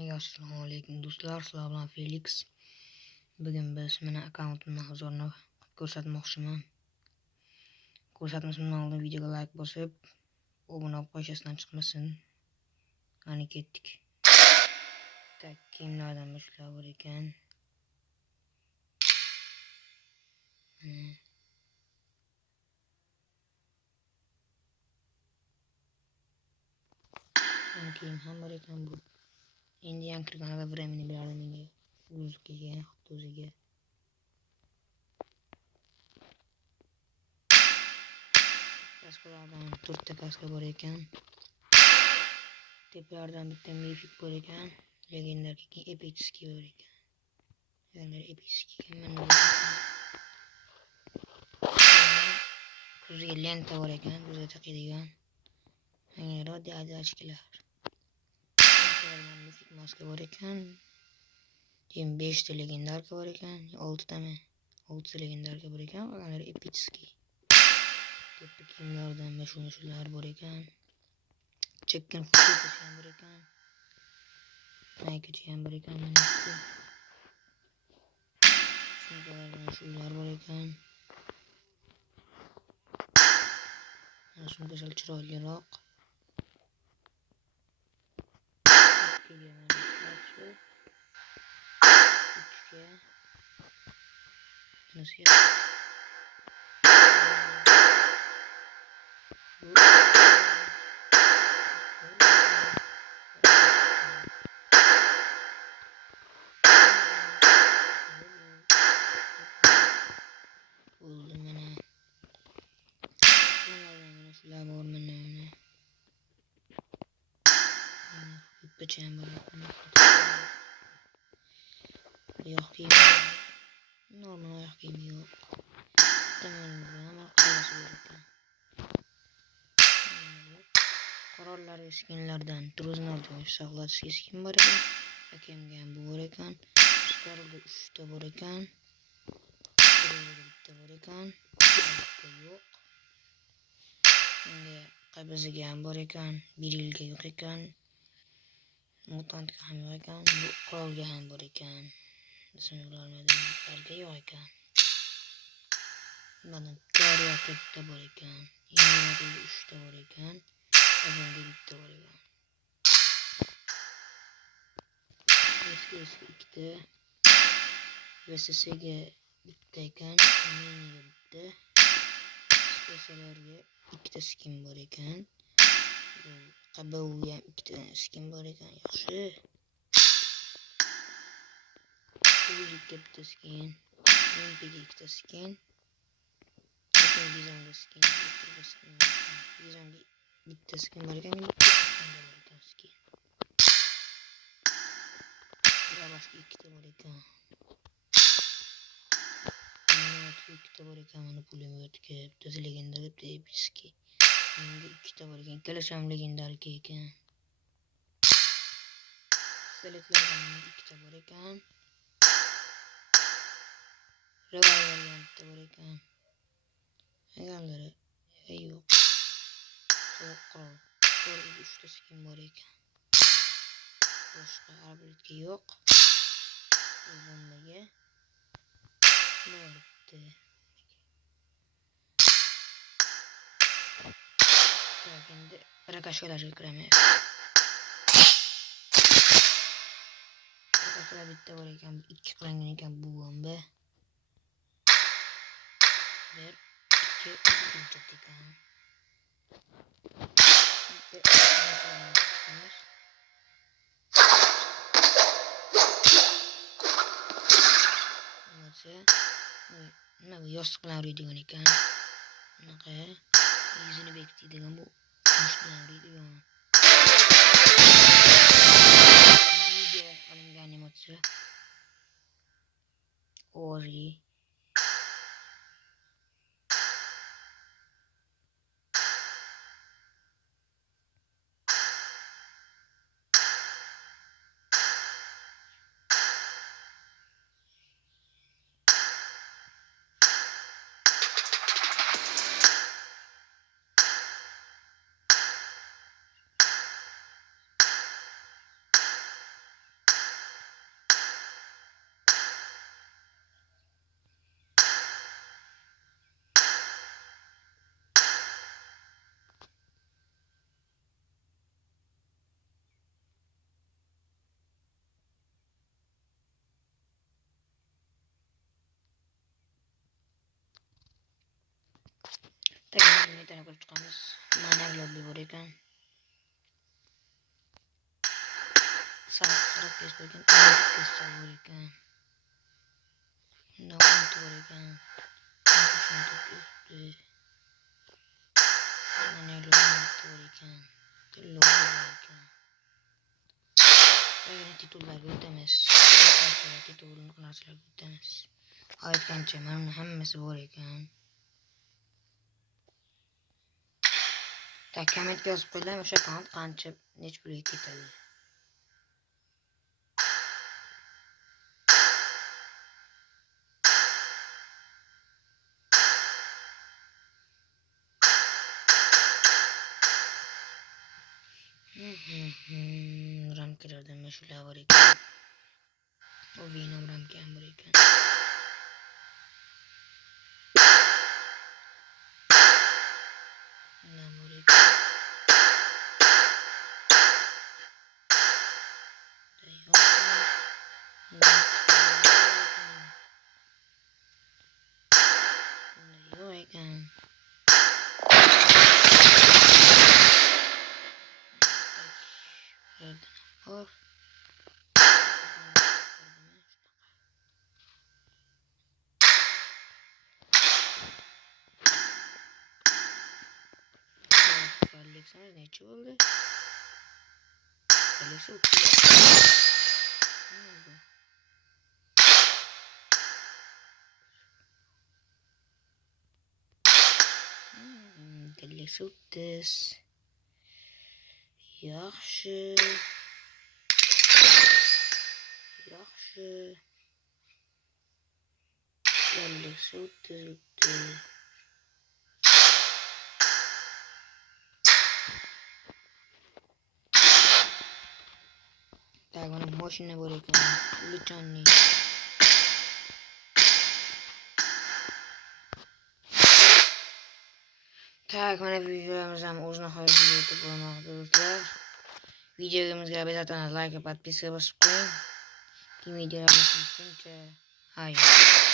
Assalomu alaykum do'stlar, sizlar bilan Felix. Bugun biz meni akkauntimni huzurini ko'rsatmoqchiman. Ko'rsatmasdan oldin videoga like bosib, obuna bo'lib qo'yishdan chiqmasin. Qani ketdik. Tak kiyimlardan boshlab bor ekan. Kiyim ham bor ekan bu. Endi ham kirganida времени beradi menga. O'ziga, o'ziga. Kaskalardan 4 ta kaska bor ekan. Tepalardan bitta mifik bor ekan. Legendar keyin epicki bor ekan. Legendar epicki mana bu. Kuzga lenta bor ekan, kuzga taqiydigan. Yana oddiy ochkilar. Mifik maska bor ekan. Keyin 5 ta legendarka bor ekan, 6 tami. 6 ta legendarka bor ekan, qolganlari epicki. Tepa kiyimlardan shular bor ekan. Chekkan kuchuk ham bor ekan. Nike ham bor ekan. Sumkalardan shular bor ekan. Mana sumka sal chiroyliroq. Nasıl oldu mana. Şular var mana. Bıçağım var. Ayak giyim. Normal ayak giyim yok. Tamam ama kalası gerekiyor. Korollar ve skinlerden Truznor'da saklatış skin var ekan. Hakemgen bu var ekan. Skarl'da 3 ta var ekan. Truznor'da 1 ta var ekan. Yok. Endi qabziga ham bor ekan. 1 yilga yo'q ekan. Mutantga ham yo'q ekan. Bu qurolga ham bor ekan. Ismini bilolmadim. Ularga yo'q ekan. Mana Gloria katta bor ekan. Yana 3 ta bor ekan. Azonga 1 ta bor ekan. Eski 2 ta. VSS'ga 1 ta ekan. Miniga 1 ta. Special'larga 2 ta skin bor ekan. Qabavga 2 ta skin bor ekan. Yaxshi. O'ziga 1 ta skin. Olympiga 2 ta skin. Bizonga skin. Bizonga 1 ta skin bor ekan. 1 ta skin. Boshqa 2 ta bor ekan. ikkita bor ekan, mana pulemyotga, bittasi legendar, bitta epicki. Menga 2 ta bor ekan, ikkalasi ham legendarka ekan. Pistoletlardan 2 ta bor ekan. Revolverdan 1 ta bor ekan. Qolganlari yo'q. Sovuq qurol. 3 ta skin bor ekan. Boshqa arbaletka yo'q. Bombaga bor bitta. Endi rakashkalarga kiraman. Rakashkalar bitta bor ekan, 2 qilingan ekan bu bomba. 1 2 3 ekan. Nima bu yostiq bilan uradigan ekan. Bunaqa yuzini bekitadigan bu mush bilan uradigan. Video qilingan animatsiya. Ovozli. Tekrar meydana ko'rib chiqamiz. Maniak lobby bor ekan. Soat 45 bo'lgan. Kristal bor ekan. Bunda 10 bor ekan. 3 üstü. Maniak lobby bor ekan. Lobby bor ekan. Böyle titullarga o'tamiz. Titulni narsalarga o'tamiz. Aytgancha mana hammasi bor ekan. Kommentga yozib qo'yinglar, o'sha akkaunt qancha nech pulga ketadi. Ramkalardan shular bor ekan. O Venom ramka ham bor ekan. Bundan bor ekan. Yo'q ekan. Hop. Aleksandr neçi oldu? Alexa uçuyor. Ne oldu? Alexa uçtus. Yaxşı. Yaxşı. Alexa uçtus. Так, mana mashina bor ekan. Ulchanli. Так, mana videomiz ham o'z nihoyasiga yetib bormoqda do'stlar. Videomizga обязательно like va подписка bosib qo'ying. Keyin videolar boshlanguncha. Hayır.